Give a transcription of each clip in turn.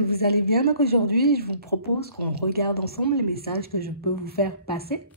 que vous allez bien. Donc aujourd'hui, je vous propose qu'on regarde ensemble les messages que je peux vous faire passer.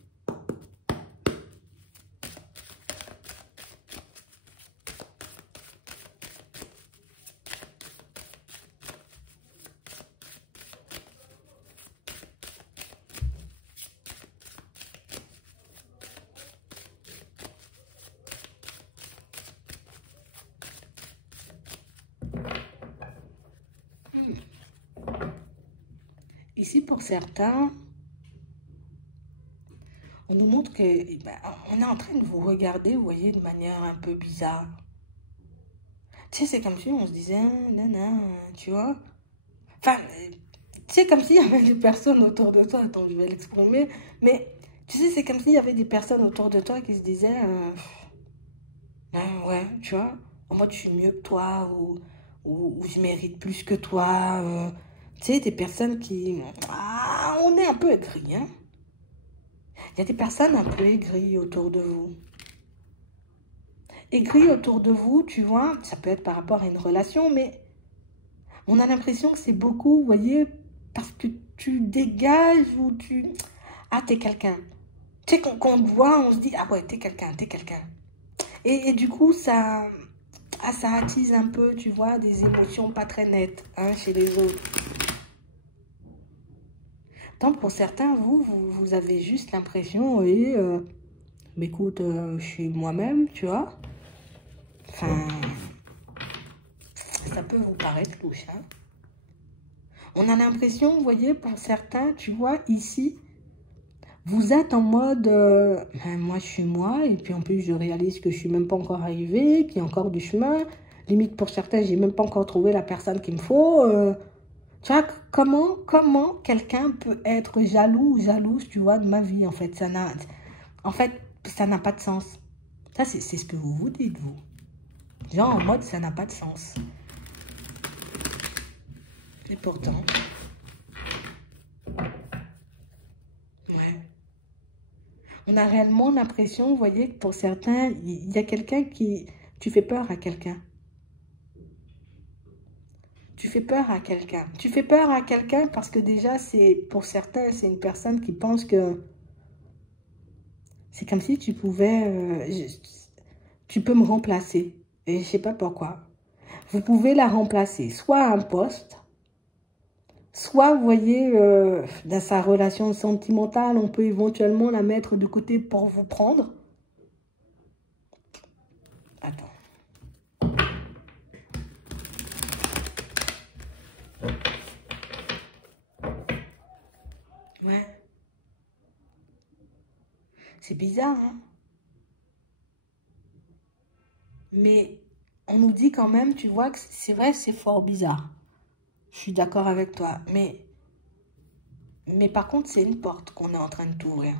Ici, pour certains, on nous montre que on est en train de vous regarder, vous voyez, de manière un peu bizarre. Tu sais, c'est comme si on se disait, nanana, tu vois. Enfin, tu sais, comme s'il y avait des personnes autour de toi. Attends, je vais l'exprimer. Mais, tu sais, c'est comme s'il y avait des personnes autour de toi qui se disaient, ouais, tu vois, en mode, je suis mieux que toi, ou je mérite plus que toi. Tu sais, des personnes qui... Ah, on est un peu aigris, hein. Il y a des personnes un peu aigries autour de vous. Aigries autour de vous, tu vois, ça peut être par rapport à une relation, mais on a l'impression que c'est beaucoup, vous voyez, parce que tu dégages ou tu... Ah, t'es quelqu'un. Tu sais, quand on te voit, on se dit, ah ouais, t'es quelqu'un, t'es quelqu'un. Et du coup, ça attise un peu, tu vois, des émotions pas très nettes hein, chez les autres. Donc, pour certains, vous avez juste l'impression, oui, mais écoute, je suis moi-même, tu vois. Enfin, ça peut vous paraître louche, hein. On a l'impression, vous voyez, pour certains, tu vois, ici, vous êtes en mode, moi je suis moi, et puis en plus je réalise que je suis même pas encore arrivée, qu'il y a encore du chemin. Limite pour certains, j'ai même pas encore trouvé la personne qu'il me faut. Tu vois, comment quelqu'un peut être jaloux ou jalouse, tu vois, de ma vie, en fait. Ça n'a pas de sens. Ça, c'est ce que vous vous dites, vous. Genre en mode, ça n'a pas de sens. Et pourtant, ouais. On a réellement l'impression, vous voyez, que pour certains, il y a quelqu'un qui... Tu fais peur à quelqu'un. Tu fais peur à quelqu'un. Tu fais peur à quelqu'un parce que déjà, pour certains, c'est une personne qui pense que c'est comme si tu pouvais... tu peux me remplacer. Et je sais pas pourquoi. Vous pouvez la remplacer, soit à un poste, soit, vous voyez, dans sa relation sentimentale, on peut éventuellement la mettre de côté pour vous prendre. Attends. Ouais. C'est bizarre, hein? Mais on nous dit quand même, tu vois, que c'est vrai, c'est fort bizarre. Je suis d'accord avec toi. Mais par contre, c'est une porte qu'on est en train de t'ouvrir.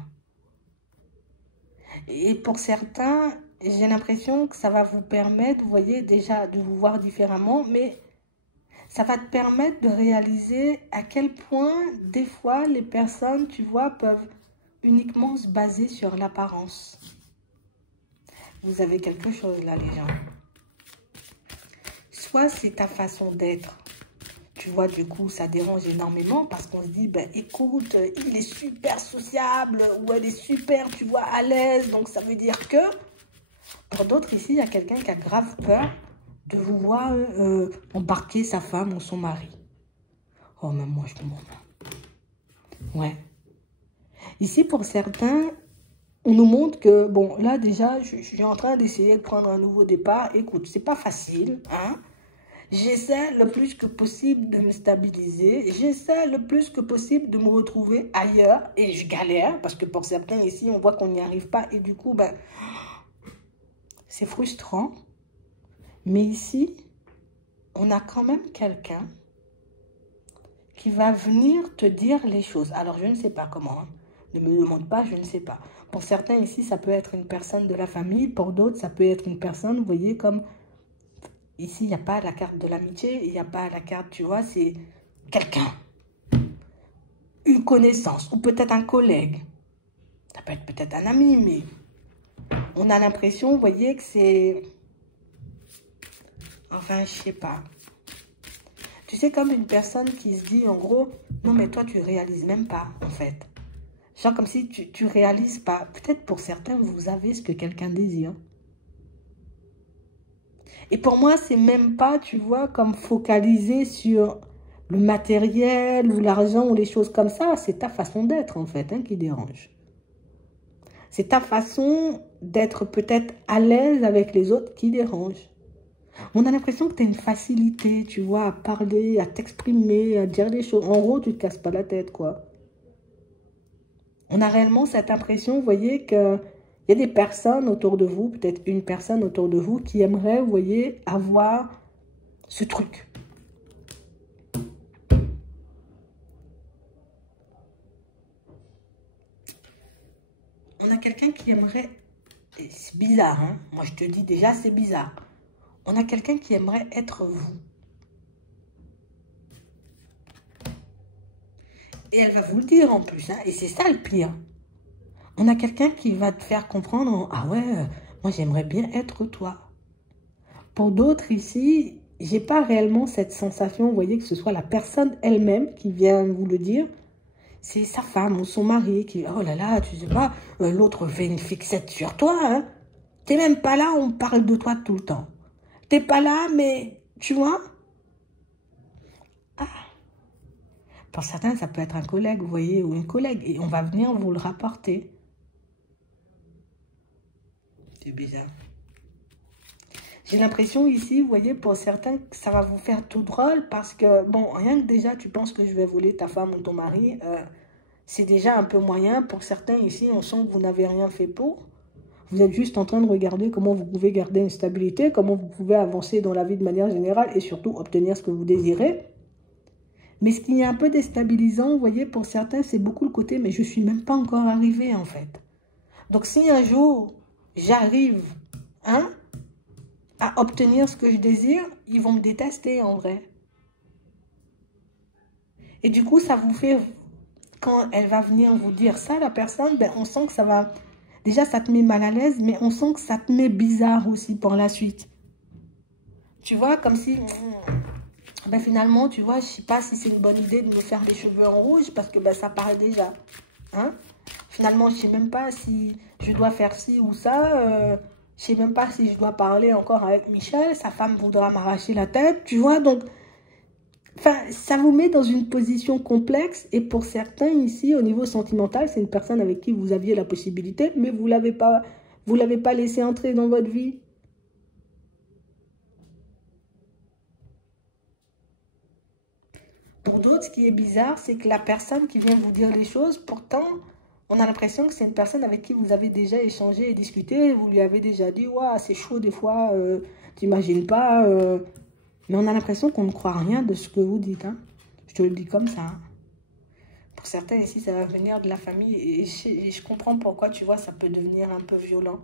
Et pour certains, j'ai l'impression que ça va vous permettre, vous voyez, déjà de vous voir différemment, mais ça va te permettre de réaliser à quel point, des fois, les personnes, tu vois, peuvent uniquement se baser sur l'apparence. Vous avez quelque chose là, les gens. Soit c'est ta façon d'être. Tu vois, du coup, ça dérange énormément parce qu'on se dit, ben écoute, il est super sociable ou elle est super, tu vois, à l'aise. Donc, ça veut dire que, pour d'autres ici, il y a quelqu'un qui a grave peur de vous voir embarquer sa femme ou son mari. Oh, même moi, je comprends pas. Ouais. Ici, pour certains, on nous montre que, bon, là, déjà, je suis en train d'essayer de prendre un nouveau départ. Écoute, c'est pas facile, hein. J'essaie le plus que possible de me stabiliser. J'essaie le plus que possible de me retrouver ailleurs. Et je galère parce que pour certains ici, on voit qu'on n'y arrive pas. Et du coup, ben, c'est frustrant. Mais ici, on a quand même quelqu'un qui va venir te dire les choses. Alors, je ne sais pas comment. Hein. Ne me demande pas, je ne sais pas. Pour certains ici, ça peut être une personne de la famille. Pour d'autres, ça peut être une personne, vous voyez, comme... Ici, il n'y a pas la carte de l'amitié, il n'y a pas la carte, tu vois, c'est quelqu'un. Une connaissance, ou peut-être un collègue. Ça peut être peut-être un ami, mais on a l'impression, vous voyez, que c'est... Enfin, je sais pas. Tu sais, comme une personne qui se dit, en gros, non, mais toi, tu réalises même pas, en fait. Genre comme si tu réalises pas. Peut-être pour certains, vous avez ce que quelqu'un désire. Et pour moi, c'est même pas, tu vois, comme focaliser sur le matériel ou l'argent ou les choses comme ça. C'est ta façon d'être, en fait, hein, qui dérange. C'est ta façon d'être peut-être à l'aise avec les autres qui dérange. On a l'impression que tu as une facilité, tu vois, à parler, à t'exprimer, à dire des choses. En gros, tu te casses pas la tête, quoi. On a réellement cette impression, vous voyez, qu'il y a des personnes autour de vous, peut-être une personne autour de vous, qui aimerait, vous voyez, avoir ce truc. On a quelqu'un qui aimerait, et c'est bizarre, hein, moi je te dis déjà, c'est bizarre. On a quelqu'un qui aimerait être vous. Et elle va vous le dire en plus, hein, et c'est ça le pire. On a quelqu'un qui va te faire comprendre, ah ouais, moi j'aimerais bien être toi. Pour d'autres ici, j'ai pas réellement cette sensation, vous voyez, que ce soit la personne elle-même qui vient vous le dire. C'est sa femme ou son mari qui, oh là là, tu sais pas, l'autre fait une fixette sur toi, hein. T'es même pas là, on parle de toi tout le temps. T'es pas là, mais tu vois. Ah. Pour certains, ça peut être un collègue, vous voyez, ou une collègue, et on va venir vous le rapporter. C'est bizarre. J'ai l'impression ici, vous voyez, pour certains, que ça va vous faire tout drôle parce que, bon, rien que déjà, tu penses que je vais voler ta femme ou ton mari, c'est déjà un peu moyen. Pour certains ici, on sent que vous n'avez rien fait pour. Vous êtes juste en train de regarder comment vous pouvez garder une stabilité, comment vous pouvez avancer dans la vie de manière générale et surtout obtenir ce que vous désirez. Mais ce qui est un peu déstabilisant, vous voyez, pour certains, c'est beaucoup le côté, mais je ne suis même pas encore arrivé en fait. Donc si un jour, j'arrive, hein, à obtenir ce que je désire, ils vont me détester en vrai. Et du coup, ça vous fait, quand elle va venir vous dire ça, la personne, ben, on sent que ça va, déjà ça te met mal à l'aise, mais on sent que ça te met bizarre aussi pour la suite. Tu vois, comme si, ben finalement, tu vois, je sais pas si c'est une bonne idée de me faire les cheveux en rouge, parce que ben, ça paraît déjà. Hein? Finalement, je sais même pas si je dois faire ci ou ça. Je sais même pas si je dois parler encore avec Michel. Sa femme voudra m'arracher la tête, tu vois. Donc, enfin, ça vous met dans une position complexe. Et pour certains ici, au niveau sentimental, c'est une personne avec qui vous aviez la possibilité, mais vous l'avez pas laissé entrer dans votre vie. Pour d'autres, ce qui est bizarre, c'est que la personne qui vient vous dire les choses, pourtant, on a l'impression que c'est une personne avec qui vous avez déjà échangé et discuté. Vous lui avez déjà dit, ouais, c'est chaud des fois, t'imagines pas. Mais on a l'impression qu'on ne croit rien de ce que vous dites. Hein. Je te le dis comme ça. Hein. Pour certains ici, ça va venir de la famille. Et je comprends pourquoi, tu vois, ça peut devenir un peu violent.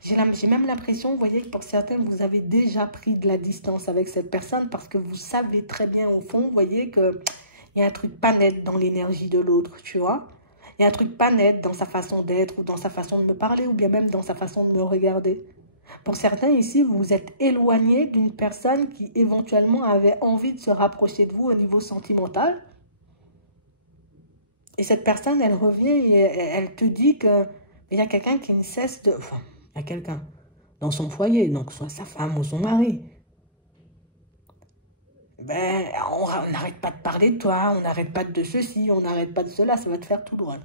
J'ai même l'impression, vous voyez, que pour certains, vous avez déjà pris de la distance avec cette personne parce que vous savez très bien au fond, vous voyez, qu'il y a un truc pas net dans l'énergie de l'autre, tu vois. Il y a un truc pas net dans sa façon d'être ou dans sa façon de me parler ou bien même dans sa façon de me regarder. Pour certains ici, vous vous êtes éloigné d'une personne qui éventuellement avait envie de se rapprocher de vous au niveau sentimental. Et cette personne, elle revient et elle te dit qu'il y a quelqu'un qui ne cesse de... Enfin, il y a quelqu'un dans son foyer, donc soit sa femme ou son mari. Ben, on n'arrête pas de parler de toi, on n'arrête pas de ceci, on n'arrête pas de cela, ça va te faire tout drôle.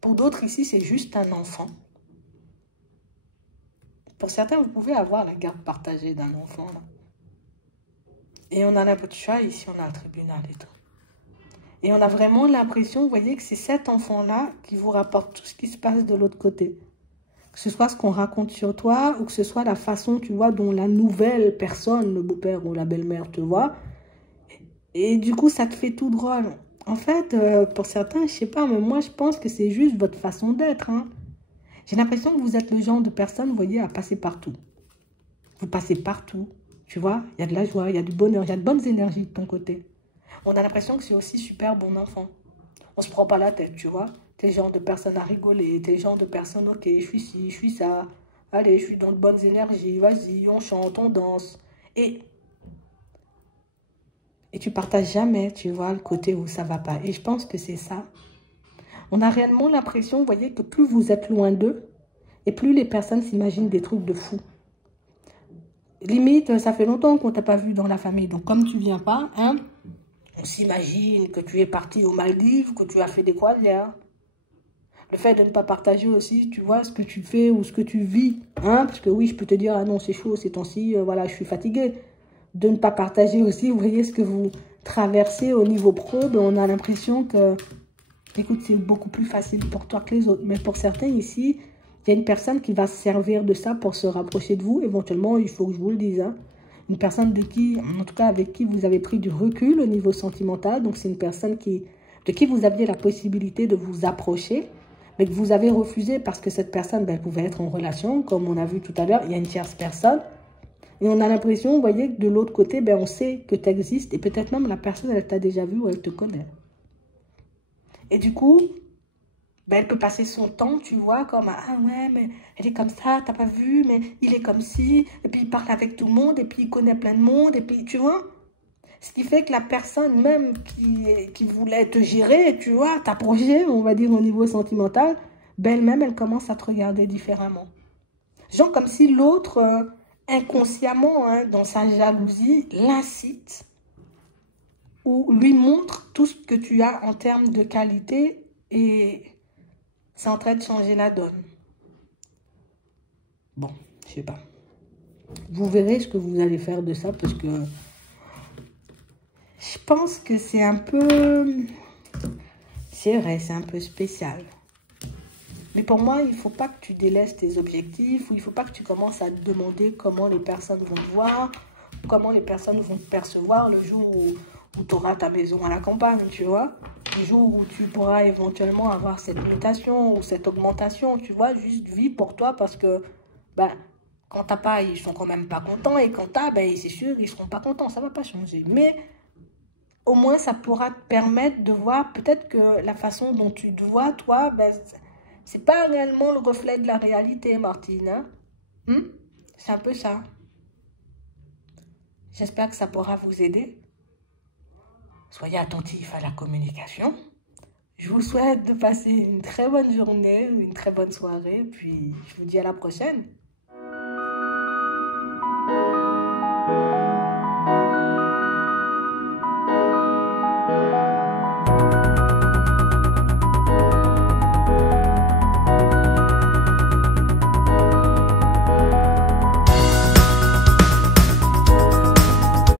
Pour d'autres ici, c'est juste un enfant. Pour certains, vous pouvez avoir la garde partagée d'un enfant. Là. Et on a un peu de choix, ici on a le tribunal et tout. Et on a vraiment l'impression, vous voyez, que c'est cet enfant-là qui vous rapporte tout ce qui se passe de l'autre côté. Que ce soit ce qu'on raconte sur toi ou que ce soit la façon, tu vois, dont la nouvelle personne, le beau-père ou la belle-mère te voit. Et du coup, ça te fait tout drôle. En fait, pour certains, je sais pas, mais moi, je pense que c'est juste votre façon d'être. Hein. J'ai l'impression que vous êtes le genre de personne, vous voyez, à passer partout. Vous passez partout, tu vois. Il y a de la joie, il y a du bonheur, il y a de bonnes énergies de ton côté. On a l'impression que c'est aussi super bon enfant. On se prend pas la tête, tu vois. T'es le genre de personne à rigoler, t'es le genre de personne, ok, je suis ci, je suis ça. Allez, je suis dans de bonnes énergies, vas-y, on chante, on danse. Et Et tu partages jamais, tu vois, le côté où ça va pas. Et je pense que c'est ça. On a réellement l'impression, vous voyez, que plus vous êtes loin d'eux, et plus les personnes s'imaginent des trucs de fou. Limite, ça fait longtemps qu'on t'a pas vu dans la famille. Donc, comme tu viens pas, hein, on s'imagine que tu es parti aux Maldives, que tu as fait des croisières. Le fait de ne pas partager aussi, tu vois, ce que tu fais ou ce que tu vis. Hein, parce que oui, je peux te dire, ah non, c'est chaud ces temps-ci, voilà, je suis fatiguée. De ne pas partager aussi, vous voyez, ce que vous traversez au niveau pro, ben, on a l'impression que, écoute, c'est beaucoup plus facile pour toi que les autres. Mais pour certains ici, il y a une personne qui va se servir de ça pour se rapprocher de vous. Éventuellement, il faut que je vous le dise, hein. Une personne de qui, en tout cas avec qui vous avez pris du recul au niveau sentimental. Donc, c'est une personne de qui vous aviez la possibilité de vous approcher, mais que vous avez refusé parce que cette personne, ben, elle pouvait être en relation. Comme on a vu tout à l'heure, il y a une tierce personne. Et on a l'impression, vous voyez, que de l'autre côté, ben, on sait que tu existes. Et peut-être même la personne, elle t'a déjà vu ou elle te connaît. Et du coup, ben, elle peut passer son temps, tu vois, comme, ah ouais, mais elle est comme ça, t'as pas vu, mais il est comme ci, et puis il parle avec tout le monde, et puis il connaît plein de monde, et puis, tu vois, ce qui fait que la personne même qui voulait te gérer, tu vois, t'approcher, on va dire au niveau sentimental, ben elle-même, elle commence à te regarder différemment. Genre comme si l'autre, inconsciemment, hein, dans sa jalousie, l'incite, ou lui montre tout ce que tu as en termes de qualité, et c'est en train de changer la donne. Bon, je sais pas. Vous verrez ce que vous allez faire de ça parce que je pense que c'est un peu... C'est vrai, c'est un peu spécial. Mais pour moi, il ne faut pas que tu délaisses tes objectifs ou il ne faut pas que tu commences à te demander comment les personnes vont te voir, comment les personnes vont te percevoir le jour où tu auras ta maison à la campagne, tu vois. Le jour où tu pourras éventuellement avoir cette mutation ou cette augmentation, tu vois, juste vis pour toi parce que ben, quand t'as pas, ils sont quand même pas contents et quand t'as, ben, c'est sûr, ils seront pas contents, ça va pas changer. Mais au moins, ça pourra te permettre de voir peut-être que la façon dont tu te vois, toi, ben, c'est pas réellement le reflet de la réalité, Martine. Hein? C'est un peu ça. J'espère que ça pourra vous aider. Soyez attentifs à la communication. Je vous souhaite de passer une très bonne journée, une très bonne soirée, puis je vous dis à la prochaine.